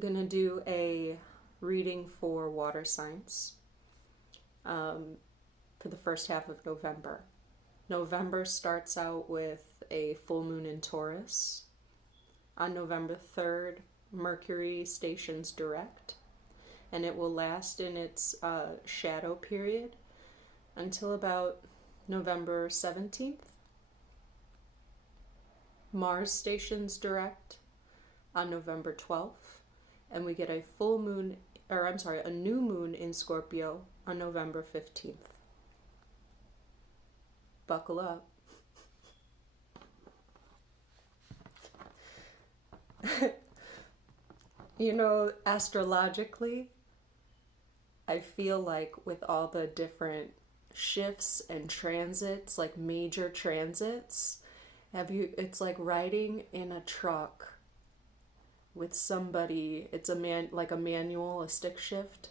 going to do a reading for water signs for the first half of November. November starts out with a full moon in Taurus. On November 3rd, Mercury stations direct, and it will last in its shadow period until about November 17th. Mars stations direct on November 12th, and we get a a new moon in Scorpio on November 15th. Buckle up. You know, astrologically, I feel like with all the different shifts and transits, like major transits, it's like riding in a truck with somebody. It's a manual, a stick shift,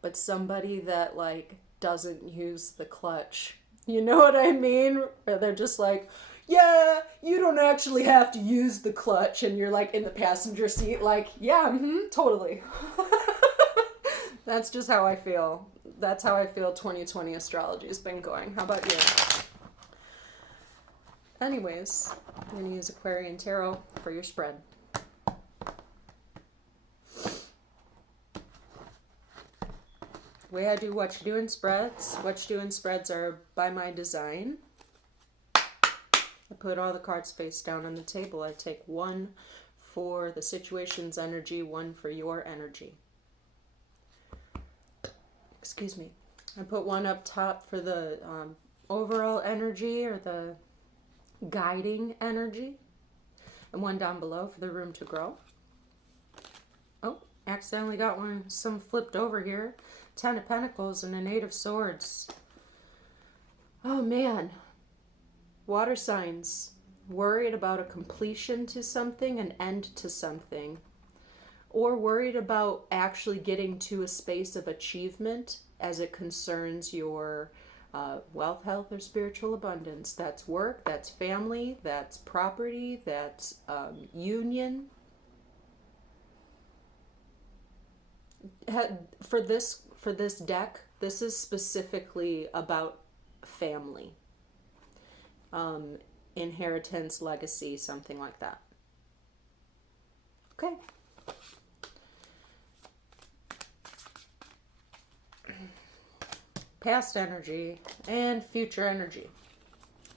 but somebody that like doesn't use the clutch. You know what I mean? Or they're just like, yeah, you don't actually have to use the clutch, and you're like in the passenger seat like, yeah, totally. That's just how I feel. That's how I feel 2020 astrology has been going. How about you? Anyways, I'm going to use Aquarian Tarot for your spread. The way I do Whatchadoin Spreads. Whatchadoin Spreads are by my design. I put all the cards face down on the table. I take one for the situation's energy, one for your energy. Excuse me. I put one up top for the overall energy or the guiding energy, and one down below for the room to grow. Oh, accidentally got some flipped over here. 10 of Pentacles and an 8 of Swords. Oh man. Water signs. Worried about a completion to something, an end to something. Or worried about actually getting to a space of achievement as it concerns your wealth, health, or spiritual abundance. That's work, that's family, that's property, that's union. For this deck, this is specifically about family. Inheritance, legacy, something like that. Okay. Past energy and future energy.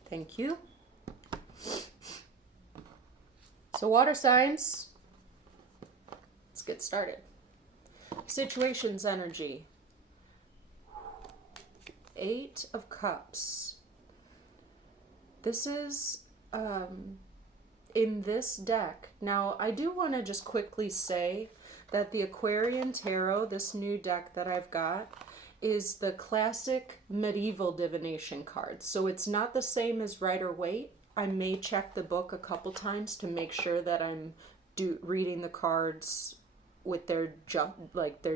Thank you. So water signs, let's get started. Situations energy. 8 of Cups. This is in this deck. Now, I do want to just quickly say that the Aquarian Tarot, this new deck that I've got, is the classic medieval divination cards. So it's not the same as Rider-Waite. I may check the book a couple times to make sure that I'm reading the cards with their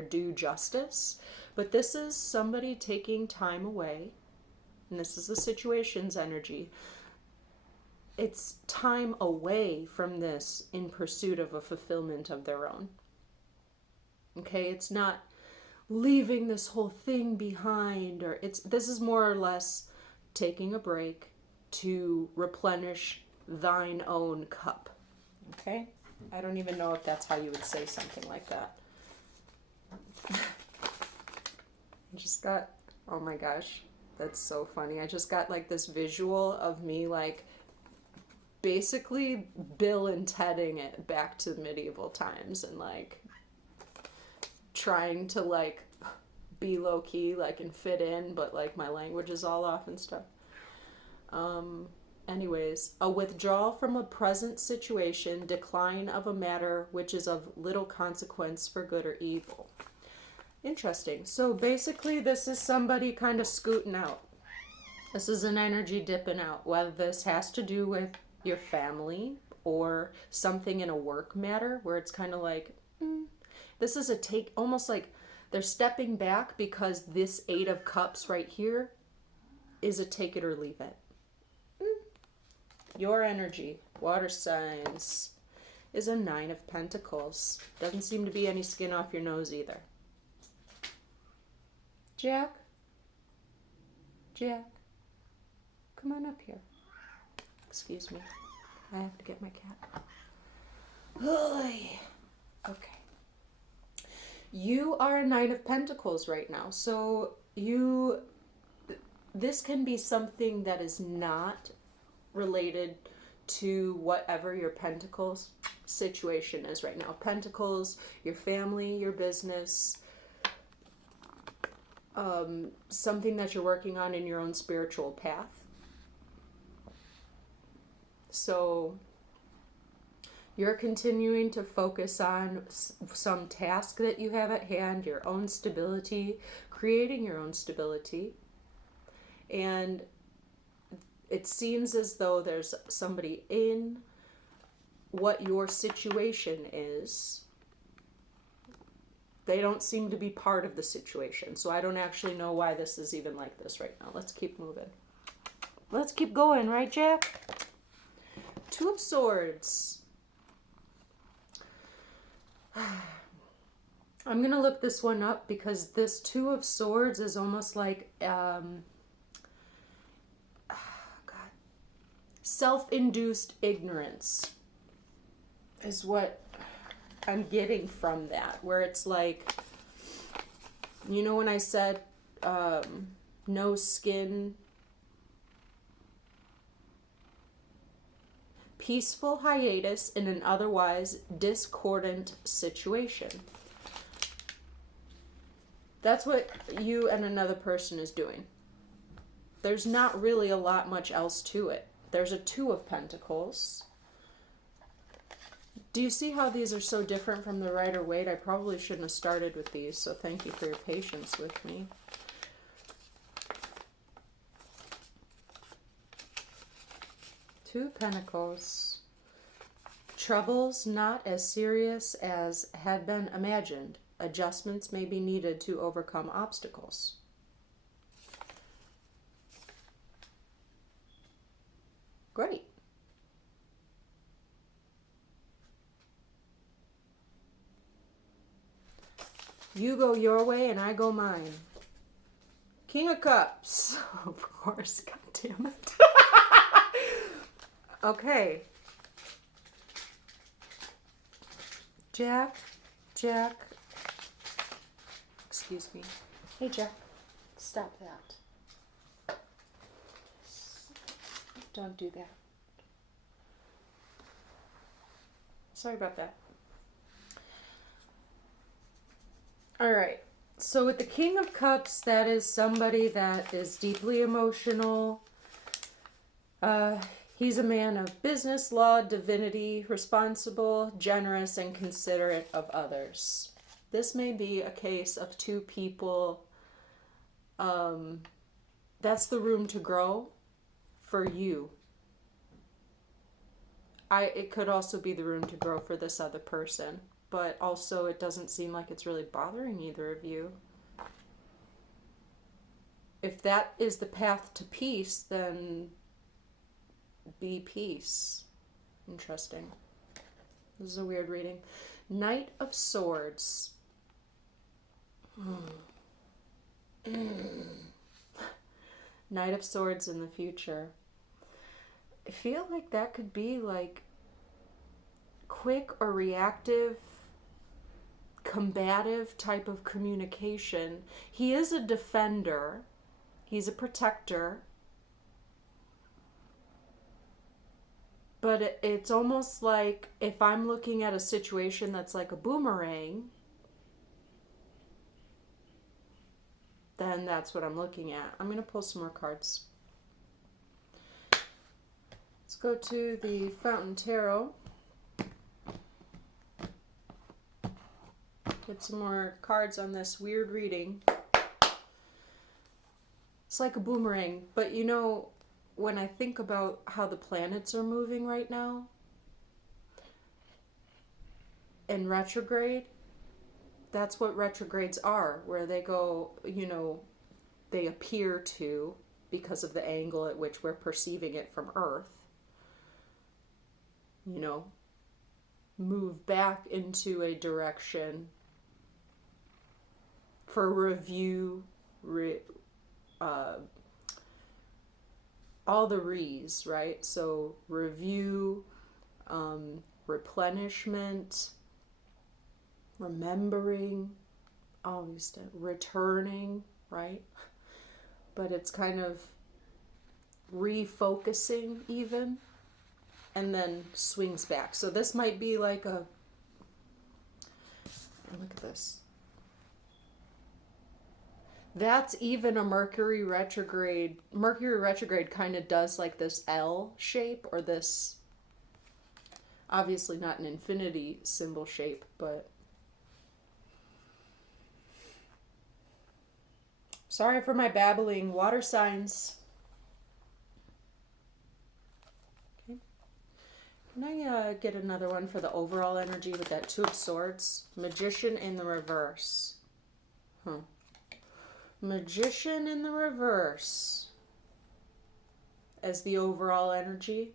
due justice. But this is somebody taking time away, and this is the situation's energy. It's time away from this in pursuit of a fulfillment of their own. Okay, it's not leaving this whole thing behind, or this is more or less taking a break to replenish thine own cup. Okay? I don't even know if that's how you would say something like that. I just got, oh my gosh, that's so funny. I just got like this visual of me like basically Bill and Tedding it back to medieval times and like trying to like be low key like and fit in, but like my language is all off and stuff. Anyways, a withdrawal from a present situation, decline of a matter which is of little consequence for good or evil. Interesting. So basically this is somebody kind of scooting out. This is an energy dipping out, whether this has to do with your family or something in a work matter where it's kind of like, this is almost like they're stepping back because this 8 of Cups right here is a take it or leave it. Your energy, water signs. is a Nine of Pentacles. Doesn't seem to be any skin off your nose either. Jack? Jack? Come on up here. Excuse me. I have to get my cat. Okay. You are a Nine of Pentacles right now. So this can be something that is not related to whatever your Pentacles situation is right now. Pentacles, your family, your business, something that you're working on in your own spiritual path. So you're continuing to focus on some task that you have at hand, your own stability, creating your own stability. And it seems as though there's somebody in what your situation is. They don't seem to be part of the situation. So I don't actually know why this is even like this right now. Let's keep moving. Let's keep going, right, Jack? Two of Swords. I'm going to look this one up because this Two of Swords is almost like self-induced ignorance is what I'm getting from that, where it's like, you know, when I said no skin, peaceful hiatus in an otherwise discordant situation. That's what you and another person is doing. There's not really a lot much else to it. There's a Two of Pentacles. Do you see how these are so different from the Rider-Waite? I probably shouldn't have started with these, so thank you for your patience with me. Two of Pentacles. Troubles not as serious as had been imagined. Adjustments may be needed to overcome obstacles. Great. You go your way and I go mine. King of Cups. Of course, god damn it. Okay. Jack. Excuse me. Hey, Jack. Stop that. Don't do that. Sorry about that. All right. So with the King of Cups, that is somebody that is deeply emotional. He's a man of business, law, divinity, responsible, generous, and considerate of others. This may be a case of two people. That's the room to grow for you. It could also be the room to grow for this other person. But also it doesn't seem like it's really bothering either of you. If that is the path to peace, then be peace. Interesting. This is a weird reading. Knight of Swords. Knight of Swords in the future. I feel like that could be like quick or reactive, combative type of communication. He is a defender. He's a protector. But it's almost like if I'm looking at a situation that's like a boomerang, then that's what I'm looking at. I'm going to pull some more cards. Let's go to the Fountain Tarot. Get some more cards on this weird reading. It's like a boomerang, but you know, when I think about how the planets are moving right now, in retrograde, that's what retrogrades are, where they go, you know, they appear to, because of the angle at which we're perceiving it from Earth, you know, move back into a direction for review, all the re's, right? So review, replenishment, remembering, all these stuff, returning, right? But it's kind of refocusing even, and then swings back. So this might be like a, look at this. That's even a Mercury retrograde. Mercury retrograde kind of does like this L shape, or this, obviously not an infinity symbol shape, but sorry for my babbling. Water signs. Okay. Can I get another one for the overall energy with that Two of Swords? Magician in the reverse. Magician in the reverse as the overall energy.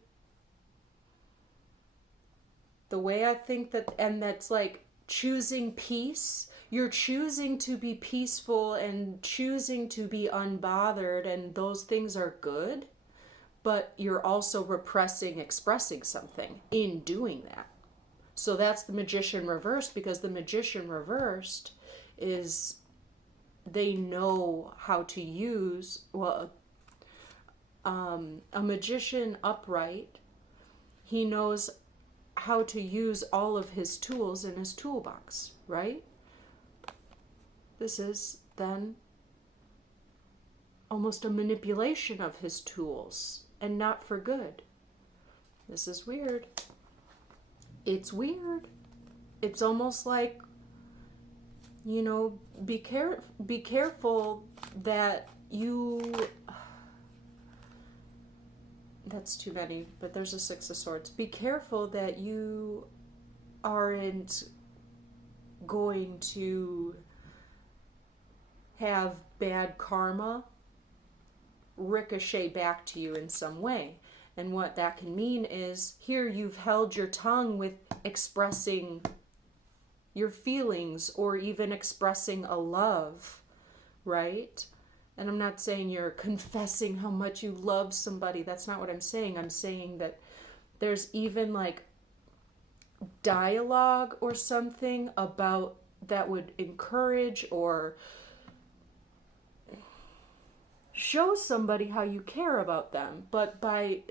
The way I think that, and that's like choosing peace. You're choosing to be peaceful and choosing to be unbothered, and those things are good, but you're also repressing, expressing something in doing that. So that's the Magician reversed, because the Magician reversed is, they know how to use, well, a magician upright, he knows how to use all of his tools in his toolbox, right? This is then almost a manipulation of his tools, and not for good. This is weird. It's weird. It's almost like, you know, be careful that you, that's too many, but there's a Six of Swords. Be careful that you aren't going to have bad karma ricochet back to you in some way. And what that can mean is, here you've held your tongue with expressing your feelings, or even expressing a love, right? And I'm not saying you're confessing how much you love somebody. That's not what I'm saying. I'm saying that there's even like dialogue or something about that would encourage or show somebody how you care about them. But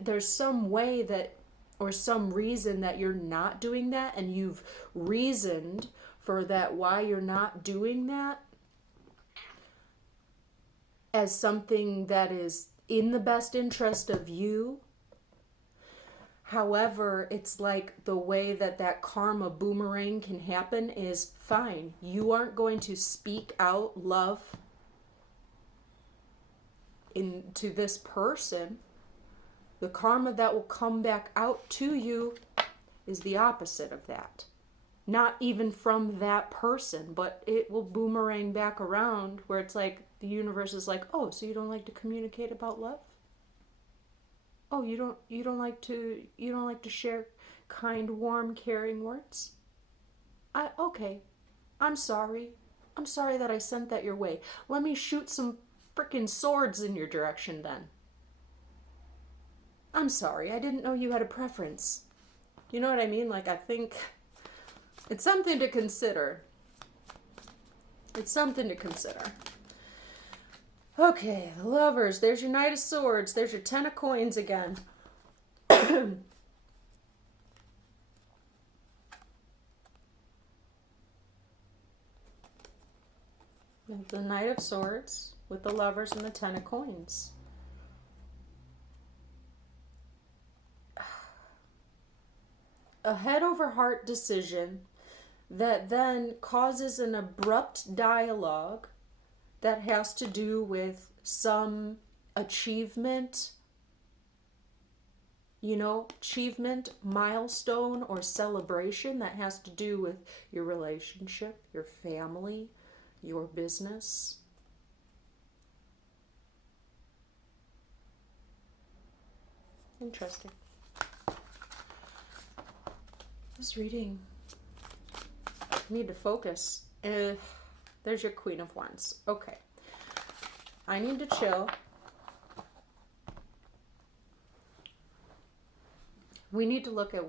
there's some way that, or some reason that you're not doing that, and you've reasoned for that why you're not doing that as something that is in the best interest of you. However, it's like the way that karma boomerang can happen is, fine, you aren't going to speak out love into this person. The karma that will come back out to you is the opposite of that. Not even from that person, but it will boomerang back around, where it's like the universe is like, oh, so you don't like to communicate about love? Oh, you don't like to share kind, warm, caring words? Okay. I'm sorry. I'm sorry that I sent that your way. Let me shoot some frickin' swords in your direction then. I'm sorry, I didn't know you had a preference. You know what I mean? Like, I think it's something to consider. It's something to consider. Okay, the Lovers. There's your Knight of Swords. There's your Ten of Coins again. The Knight of Swords with the Lovers and the Ten of Coins. A head over heart decision that then causes an abrupt dialogue that has to do with some achievement, achievement, milestone, or celebration that has to do with your relationship, your family, your business. Interesting. This reading, I need to focus. There's your Queen of Wands. Okay. I need to chill. We need to look at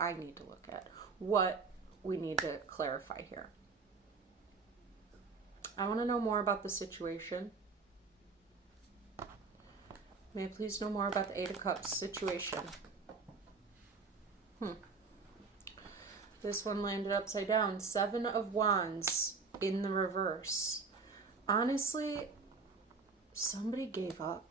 I need to look at what we need to clarify here. I want to know more about the situation. May I please know more about the Eight of Cups situation? This one landed upside down. Seven of Wands in the reverse. Honestly, somebody gave up.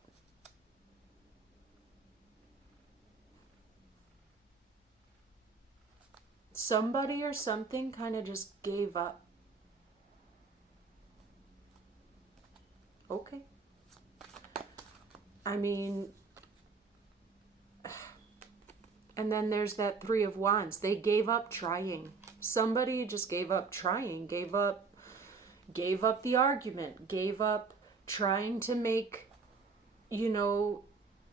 Somebody or something kind of just gave up. Okay. I mean, and then there's that Three of Wands. They gave up trying. Somebody just gave up trying, gave up the argument, gave up trying to make,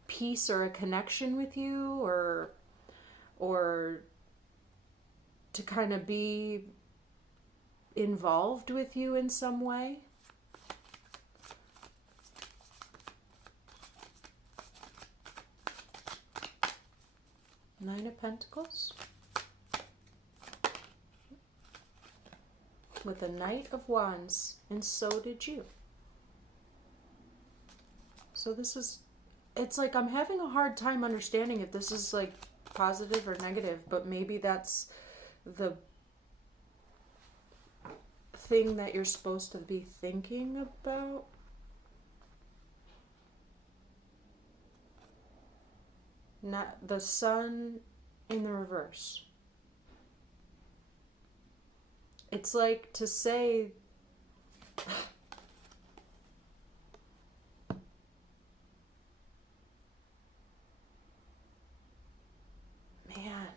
peace or a connection with you, or to kind of be involved with you in some way. Nine of Pentacles. With a Knight of Wands. And so did you. So it's like I'm having a hard time understanding if this is like positive or negative, but maybe that's the thing that you're supposed to be thinking about. Not the Sun in the reverse. It's like to say man,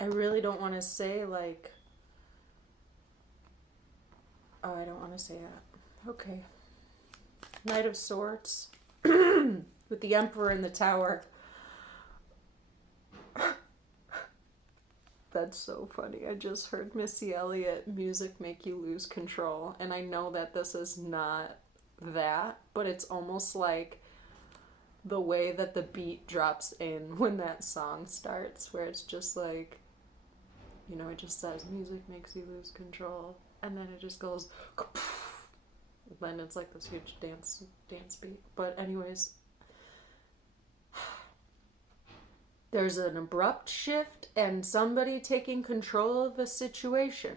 I really don't want to say like, oh, I don't want to say that. Okay. Knight of Swords with the Emperor in the Tower. That's so funny. I just heard Missy Elliott, Music Make You Lose Control. And I know that this is not that, but it's almost like the way that the beat drops in when that song starts, where it's just like, it just says, music makes you lose control. And then it just goes, then it's like this huge dance beat. But anyways, there's an abrupt shift and somebody taking control of a situation.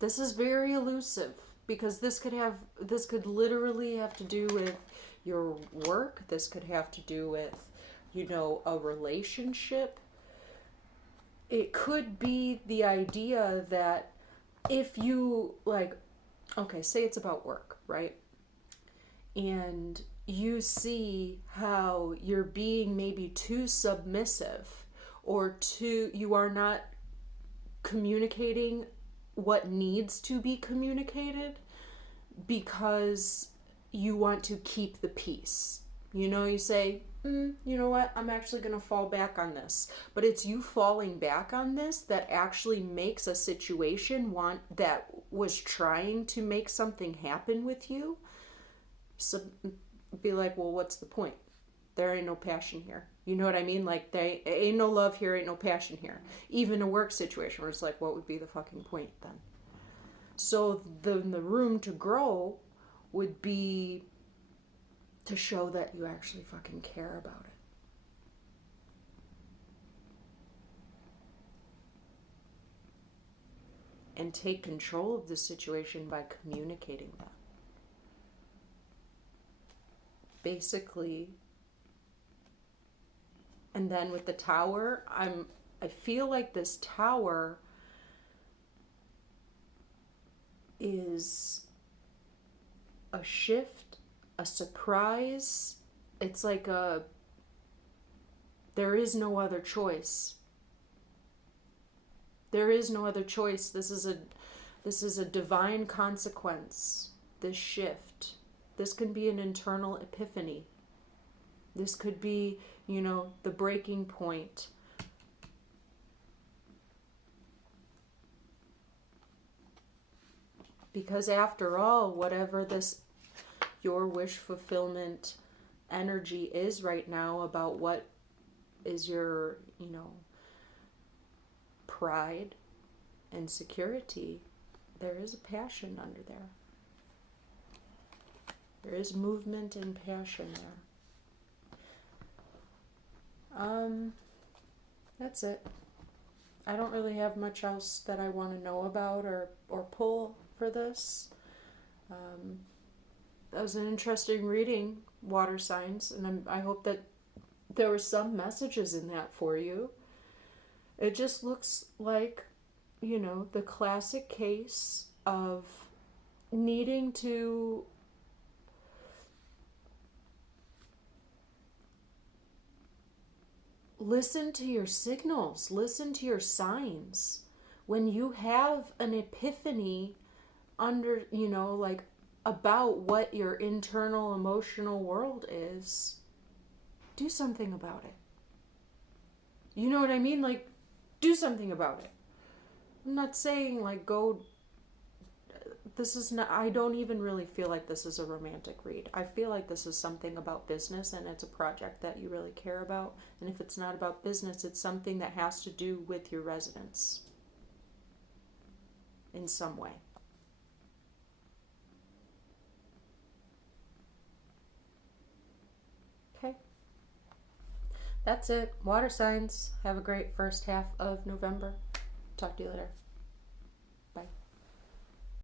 This is very elusive because this could literally have to do with your work. This could have to do with, a relationship. It could be the idea that if you say it's about work, right? And you see how you're being maybe too submissive or you are not communicating what needs to be communicated because you want to keep the peace. You say, you know what, I'm actually going to fall back on this. But it's you falling back on this that actually makes a situation that was trying to make something happen with you. So be like, well, what's the point? There ain't no passion here. You know what I mean? Like, there ain't no love here, ain't no passion here. Even a work situation where it's like, what would be the fucking point then? So the room to grow would be to show that you actually fucking care about it. And take control of the situation by communicating that. Basically, and then with the Tower, I feel like this Tower is a shift, a surprise. It's like there is no other choice. There is no other choice. This is a divine consequence, this shift. This can be an internal epiphany. This could be, the breaking point. Because after all, whatever your wish fulfillment energy is right now about what is your, pride and security, there is a passion under there. There is movement and passion there. That's it. I don't really have much else that I want to know about or pull for this. That was an interesting reading, water signs, and I hope that there were some messages in that for you. It just looks like, the classic case of needing to listen to your signals, listen to your signs. When you have an epiphany about what your internal emotional world is, do something about it. You know what I mean? Do something about it. I'm not saying I don't even really feel like this is a romantic read. I feel like this is something about business, and it's a project that you really care about. And if it's not about business, it's something that has to do with your residents in some way. Okay. That's it. Water signs. Have a great first half of November. Talk to you later.